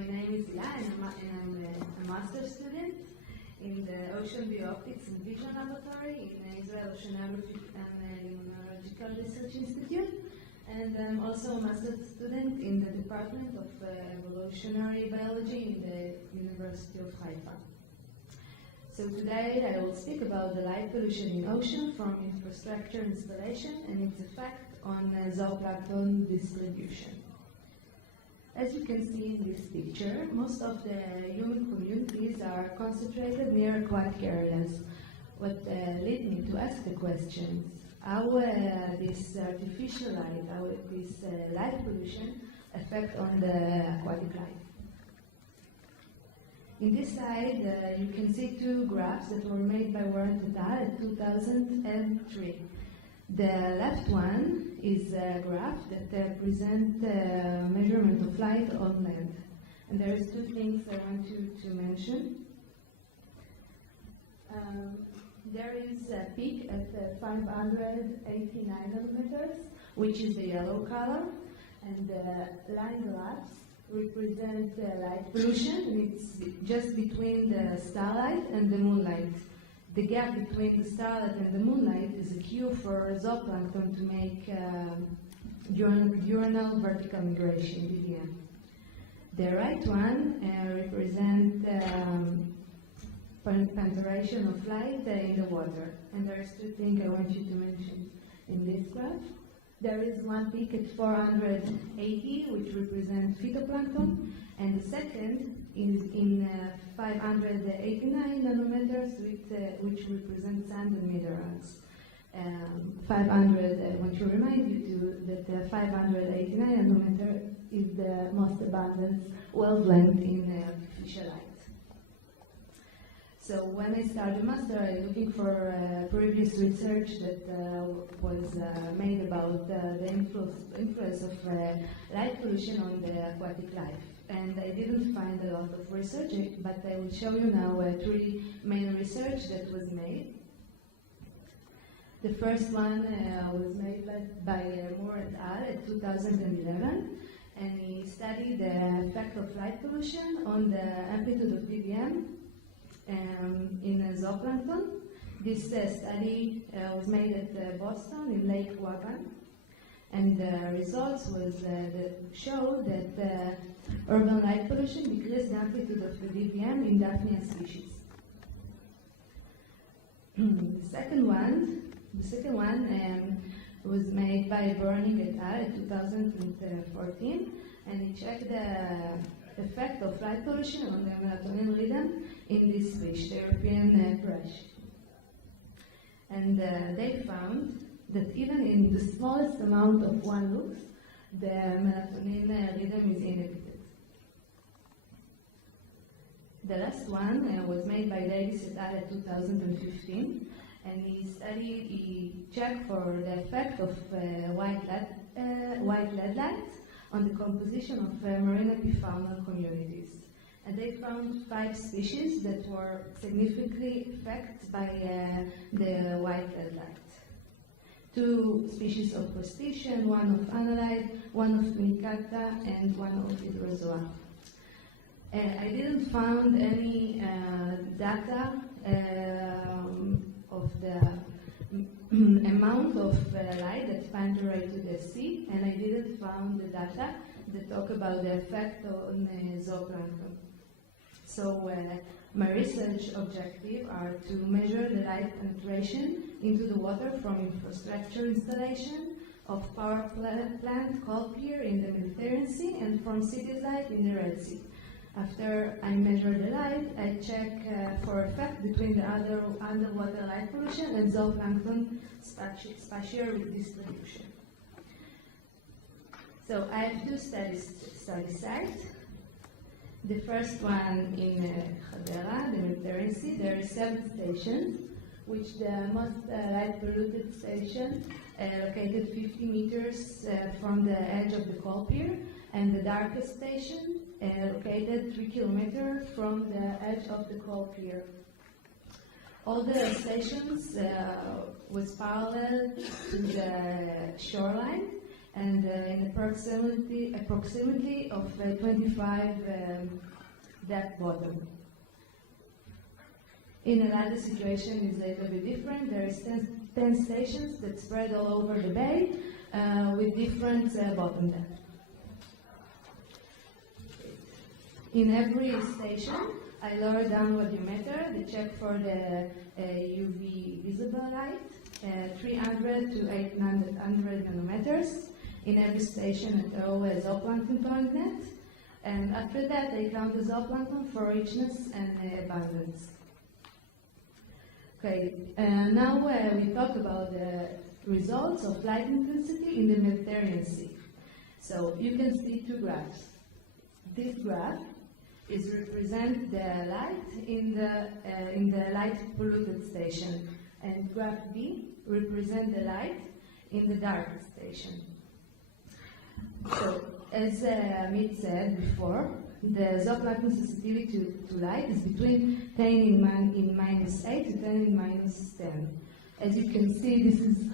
My name is Hila, and I'm a master's student in the Ocean Biooptics and Vision Laboratory in Israel Oceanography and Immunological Research Institute. And I'm also a master's student in the Department of Evolutionary Biology in the University of Haifa. So today I will speak about the light pollution in ocean from infrastructure installation and its effect on zooplankton distribution. As you can see in this picture, most of the human communities are concentrated near aquatic areas, what led me to ask the questions, how this artificial light, how this light pollution affect on the aquatic life. In this slide, you can see two graphs that were made by Warren et al. In 2003. The left one is a graph that presents measurement of light on land. And there's two things I want to mention. There is a peak at 589 nanometers, which is the yellow color, and the line graphs represent light pollution, and it's just between the starlight and the moonlight. The gap between the starlight and the moonlight is a cue for zooplankton to make diurnal vertical migration, DVM. The right one represents penetration of light in the water. And there's two things I want you to mention in this graph. There is one peak at 480, which represents phytoplankton, and the second is in 589 nanometers, which represents sand and minerals. 500, I want to remind you that 589 nanometer is the most abundant wavelength in artificial light. So when I started master, I was looking for previous research that was made about the influence of light pollution on the aquatic life. And I didn't find a lot of research, but I will show you now three main research that was made. The first one was made by Moore et al. In 2011, and he studied the effect of light pollution on the amplitude of DVM in zooplankton. This study was made at Boston in Lake Waban, and the results was showed that urban light pollution decreased the amplitude of the DVM in Daphnia species. The second one was made by Burning et al. In 2014, and he checked the effect of light pollution on the melatonin rhythm in this fish, the European thrush. And they found that even in the smallest amount of one lux, the melatonin rhythm is inhibited. The last one was made by Davis et al. In 2015, and he checked for the effect of white lead light on the composition of marine epifaunal communities. And they found 5 species that were significantly affected by the white lead light. 2 species of crustacean, 1 of annelide, 1 of tunicata, and 1 of hydrozoa. I didn't find any data of the amount of light that penetrates to the sea, and I didn't find the data that talk about the effect on zooplankton. So my research objectives are to measure the light penetration into the water from infrastructure installation of power plant coal pier in the Mediterranean Sea and from cities light in the Red Sea. After I measure the light, I check for effect between the underwater light pollution and zooplankton spatial distribution. So I have 2 study sites. The first one in Hadera, the Mediterranean Sea. There are 7 stations, which the most light polluted station located 50 meters from the edge of the coal pier, and the darkest station located 3 kilometers from the edge of the coal pier. All the stations was parallel to the shoreline, and in approximately of 25 depth bottom. In another situation is a little bit different. There is 10 stations that spread all over the bay with different bottom depth. In every station, I lower down volumeter to check for the UV visible light, 300 to 800 nanometers. In every station, I always zooplankton net, and after that, I count the zooplankton for richness and abundance. Okay, now we talk about the results of light intensity in the Mediterranean Sea. So you can see two graphs. This graph is represent the light in the light polluted station, and graph B represent the light in the dark station. So, as Amit said before, the zooplankton sensitivity to light is between 10 in minus 8 to 10 in minus 10. As you can see, this is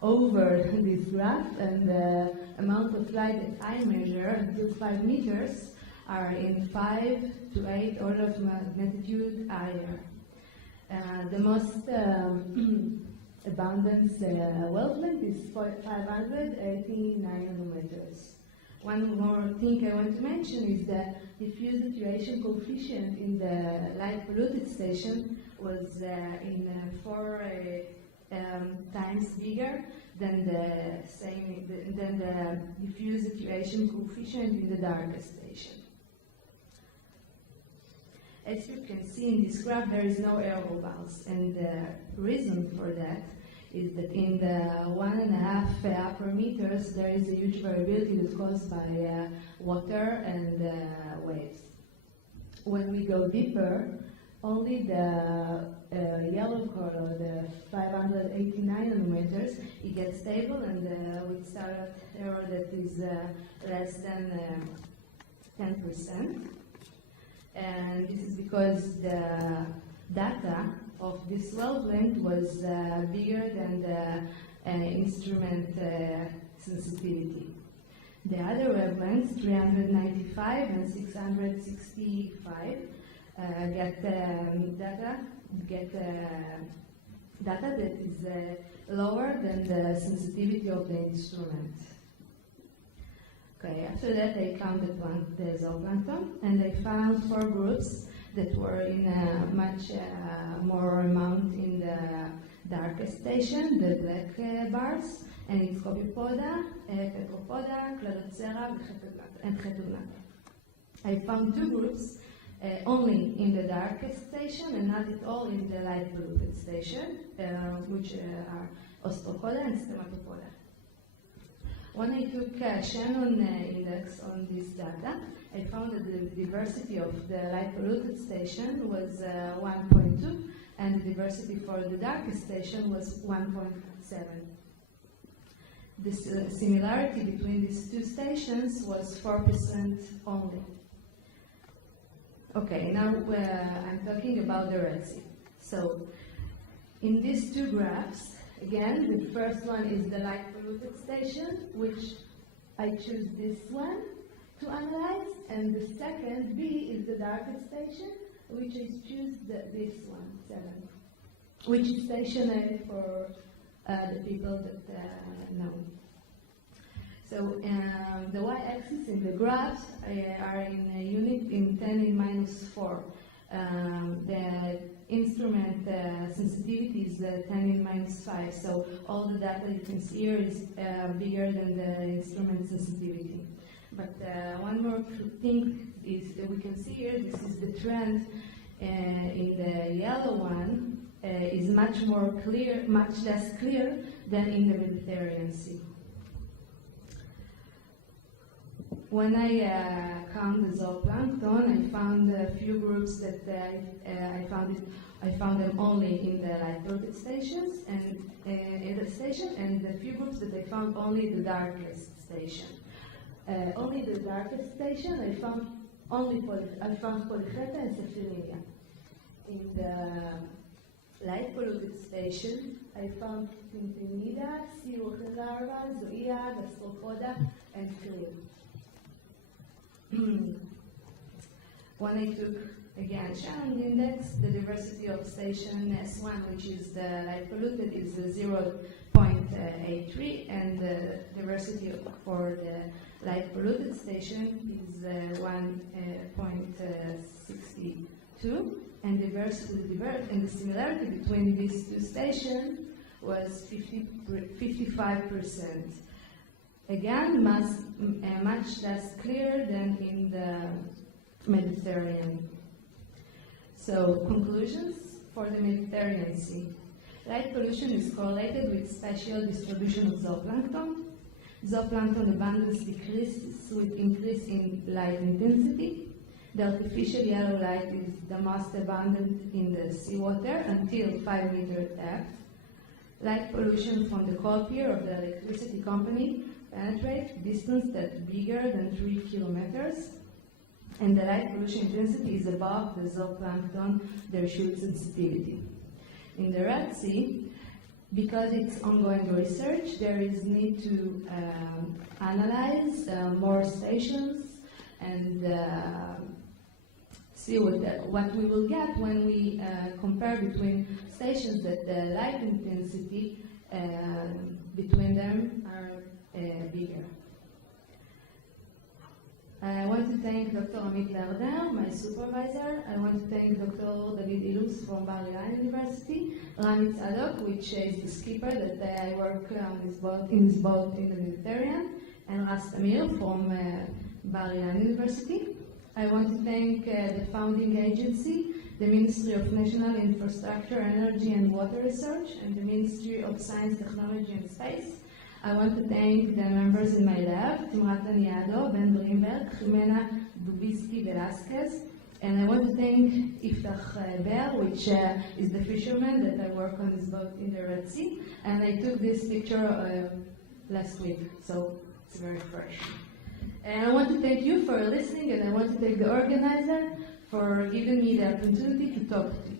over this graph, and the amount of light that I measure until 5 meters are in 5 to 8 order of magnitude higher. The most abundant wavelength is 580 nanometers. One more thing I want to mention is that diffuse saturation coefficient in the light polluted station was in 4 times bigger than the diffuse saturation coefficient in the darker station. As you can see in this graph, there is no air bubbles, and the reason for that is that in the 1.5 upper meters, there is a huge variability that's caused by water and waves. When we go deeper, only the yellow color, the 589 nanometers, it gets stable, and with standard error that is less than 10%. And this is because the data of this wavelength was bigger than the instrument sensitivity. The other wavelengths, 395 and 665, get data that is lower than the sensitivity of the instrument. Okay, after that I counted the zooplankton, and I found 4 groups that were in a much more amount in the darker station, the black bars, and it's Copepoda, Tetrapoda, Cladocera, and Chetulnata. I found 2 groups only in the darkest station and not at all in the light polluted station, which are Ostropoda and Stomatopoda. When I took Shannon index on this data, I found that the diversity of the light polluted station was 1.2, and the diversity for the darkest station was 1.7. This similarity between these two stations was 4% only. Okay, now I'm talking about the Red Sea. So, in these 2 graphs, again, the first one is the light polluted station, which I choose this one to analyze, and the second, B, is the darkest station, which I choose this one, 7, which is stationary for the people that know. So the y-axis in the graphs are in a unit in 10 in minus 4. The instrument sensitivity is 10 in minus 5, so all the data you can see here is bigger than the instrument sensitivity. But one more thing is that we can see here, this is the trend in the yellow one, is much more clear, much less clear than in the Mediterranean Sea. When I count the zooplankton, I found a few groups that I found them only in the light polluted stations and in the station, and a few groups that I found only the darkest station. Only the darkest station I found Polycheta and Cephalinia. In the light polluted station. I found Tintinida, seawater larva, Zoea, Gastropoda, and krill. When I took again Shannon index, the diversity of station S1, which is the light polluted, is 0.83, and the diversity for the light polluted station is 1.62, and the similarity between these two stations was 55%. Again, much less clear than in the Mediterranean. So, conclusions for the Mediterranean Sea. Light pollution is correlated with spatial distribution of zooplankton. Zooplankton abundance decreases with increase in light intensity. The artificial yellow light is the most abundant in the seawater until 5 meter depth. Light pollution from the coal pier of the electricity company penetrates distance that's bigger than 3 kilometers. And the light pollution intensity is above the zooplankton, their shoot sensitivity. In the Red Sea, because it's ongoing research, there is need to analyze more stations and see what we will get when we compare between stations that the light intensity between them are bigger. I want to thank Dr. Amit Lerder, my supervisor. I want to thank Dr. David Ilus from Bar Ilan University, Rami Tzadok, which is the skipper that I work on this boat in the Mediterranean, and Ras Tamir from Bar Ilan University. I want to thank the founding agency, the Ministry of National Infrastructure, Energy and Water Research, and the Ministry of Science, Technology and Space. I want to thank the members in my lab, Timrat Aniado, Ben Greenberg, Jimena Dubiski-Velasquez, and I want to thank Iftach Ber, which is the fisherman that I work on this boat in the Red Sea, and I took this picture last week, so it's very fresh. And I want to thank you for listening, and I want to thank the organizer for giving me the opportunity to talk to you.